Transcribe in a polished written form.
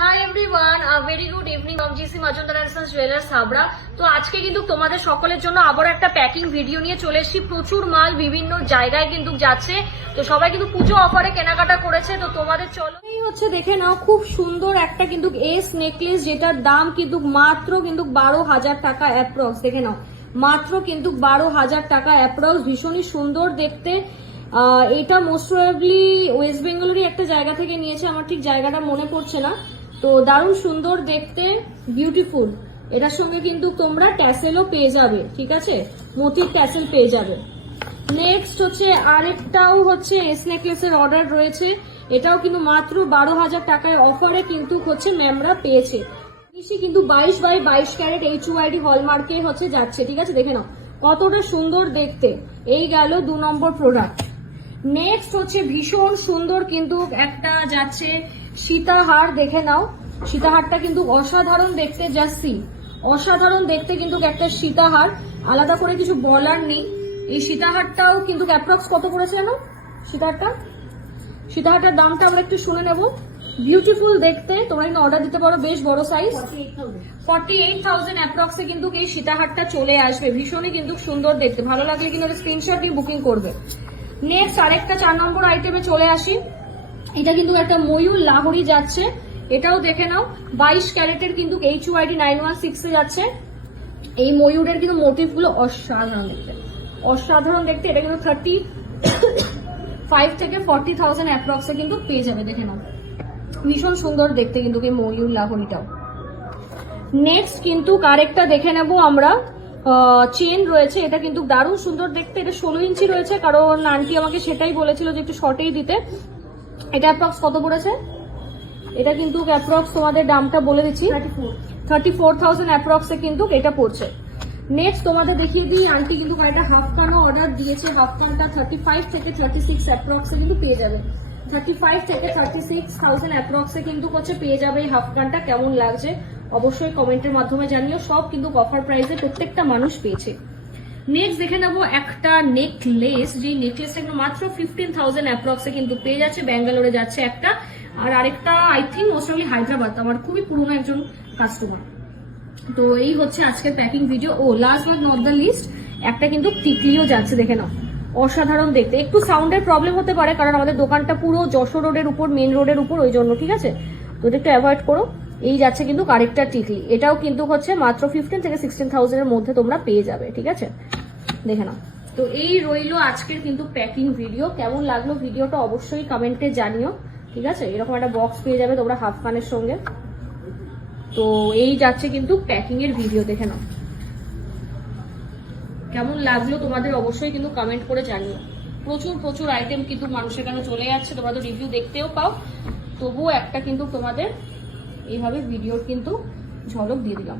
High everyone, very good evening from G C Majumdar and sons jewellers Habra. তো আজকে কিন্তু তোমাদের সকলের জন্য আবার একটা প্যাকিং ভিডিও নিয়ে চলে এসেছি। প্রচুর মাল বিভিন্ন জায়গায় কিন্তু যাচ্ছে, তো সবাই কিন্তু পুজো অফারে কেনাকাটা করেছে। তো তোমাদের চলো এই হচ্ছে দেখে নাও, খুব সুন্দর একটা কিন্তু এস নেকলেস, যেটার দাম কিন্তু মাত্র 12,000 টাকা অ্যাপ্রক্স। দেখে নাও, মাত্র কিন্তু 12,000 টাকা অ্যাপ্রক্স। ভীষণই সুন্দর দেখতে। এটা মোস্ট প্রবাবলি ওয়েস্ট বেঙ্গলেরই একটা জায়গা থেকে নিয়েছে, আমার ঠিক জায়গাটা মনে পড়ছে না। তো দারুণ সুন্দর দেখতে, বিউটিফুল। এটার সঙ্গে কিন্তু তোমরা ট্যাসেলও পেয়ে যাবে, ঠিক আছে, মোতির ট্যাসেল পেয়ে যাবে। নেক্সট হচ্ছে আরেকটাও হচ্ছে এস নেকলেসের অর্ডার রয়েছে। এটাও কিন্তু মাত্র 12,000 টাকায় অফারে কিন্তু হচ্ছে ম্যামরা পেয়েছে। কিন্তু 22/22 ক্যারেট HUID হলমার্কে হচ্ছে যাচ্ছে, ঠিক আছে। দেখে নাও কতটা সুন্দর দেখতে। এই গেল 2 নম্বর প্রোডাক্ট। নেক্সট হচ্ছে ভীষণ সুন্দর কিন্তু একটা যাচ্ছে সীতাহার। দেখে নাও, সীতাহারটা কিন্তু অসাধারণ দেখতে, জাস্ট অসাধারণ দেখতে কিন্তু একটা সীতাহার, আলাদা করে কিছু বলার নেই। এই সীতাহারটাও কিন্তু অ্যাপ্রক্স কত পড়েছে জানো? সীতাহারটার দামটা আমরা একটু শুনে নেব। বিউটিফুল দেখতে, তোমরা কিন্তু অর্ডার দিতে পারো, বেশ বড় সাইজ। 48,000 অ্যাপ্রক্সে কিন্তু এই সীতাহারটা চলে আসবে। ভীষণই কিন্তু সুন্দর দেখতে, ভালো লাগলে কিন্তু স্ক্রিনশট নিয়ে বুকিং করবে। নেক্সট আরেকটা 4 নম্বর আইটেমে চলে আসি। এটা কিন্তু একটা ময়ূর লাহোরি যাচ্ছে। এটাও দেখে নাও 22 ক্যারেটের কিন্তু HUID 916 এ যাচ্ছে। এই ময়ূরের কিন্তু মোটিভ গুলো অসাধারণ দেখতে, অসাধারণ দেখতে। এটা কিন্তু 35 থেকে 40,000 অ্যাপ্রক্সে কিন্তু পেয়ে যাবে। দেখে নাও ভীষণ সুন্দর দেখতে কিন্তু এই ময়ূর লাহোরিটাও। নেক্সট কিন্তু আরেকটা দেখে নেব আমরা, চেন রয়েছে। এটা কিন্তু দারুণ সুন্দর দেখতে। এটা 16 ইঞ্চি রয়েছে, কারণ আন্টি আমাকে সেটাই বলেছিল যে একটু শর্টেই দিতে। এটা অ্যাপ্রক্স কত পড়েছে? এটা কিন্তু অ্যাপ্রক্স তোমাদের দামটা বলে দিচ্ছি, 34,000 অ্যাপ্রক্সে কিন্তু এটা পড়ছে। নেক্সট তোমাদের দেখিয়ে দিই, আন্টি কিন্তু একটা হাফ কানও অর্ডার দিয়েছে। হাফ কানটা 35 থেকে 36 অ্যাপ্রক্সে কিন্তু পেয়ে যাবে। 35 থেকে 36,000 অ্যাপ্রক্সে কিন্তু হচ্ছে পেয়ে যাবে এই হাফ কানটা। কেমন লাগছে অবশ্যই কমেন্টের মাধ্যমে জানিও। সব কিন্তু অফার প্রাইসে প্রত্যেকটা মানুষ পেয়েছে। নেক্সট দেখে নেবো একটা নেকলেস, যে নেকলেসটা কিন্তু মাত্র 15,000 অ্যাপ্রক্সে কিন্তু পেয়ে যাচ্ছে। ব্যাঙ্গালোরে যাচ্ছে একটা, আর আরেকটা আই থিঙ্ক মোস্টলি হায়দ্রাবাদ, আমার খুবই পুরনো একজন কাস্টমার। তো এই হচ্ছে আজকের প্যাকিং ভিডিও। ও last but not the least, একটা কিন্তু টিকলিও যাচ্ছে। দেখে নাও অসাধারণ দেখতে। একটু সাউন্ডের প্রবলেম হতে পারে, কারণ আমাদের দোকানটা পুরো যশোর রোডের উপর, মেন রোডের উপর, ওই জন্য, ঠিক আছে। তো একটু অ্যাভয়েড করো। এই যাচ্ছে কিন্তু আরেকটা টিকলি। এটাও কিন্তু হচ্ছে মাত্র 15 থেকে 16,000 এর মধ্যে তোমরা পেয়ে যাবে, ঠিক আছে। দেখে নাও। তো এই রইলো আজকের কিন্তু প্যাকিং ভিডিও। কেমন লাগলো ভিডিওটা অবশ্যই কমেন্টে জানিও, ঠিক আছে। এরকম একটা বক্স পেয়ে যাবে তোমরা হাফ কানের সঙ্গে। তো এই যাচ্ছে কিন্তু প্যাকিং এর ভিডিও। দেখে নাও কেমন লাগলো তোমাদের অবশ্যই কিন্তু কমেন্ট করে জানিও। প্রচুর প্রচুর আইটেম কিন্তু মানুষের কেন চলে যাচ্ছে, তোমরা তো রিভিউ দেখতেও পাও। তবুও একটা কিন্তু তোমাদের এইভাবে ভিডিওর কিন্তু ঝলক দিয়ে দিলাম।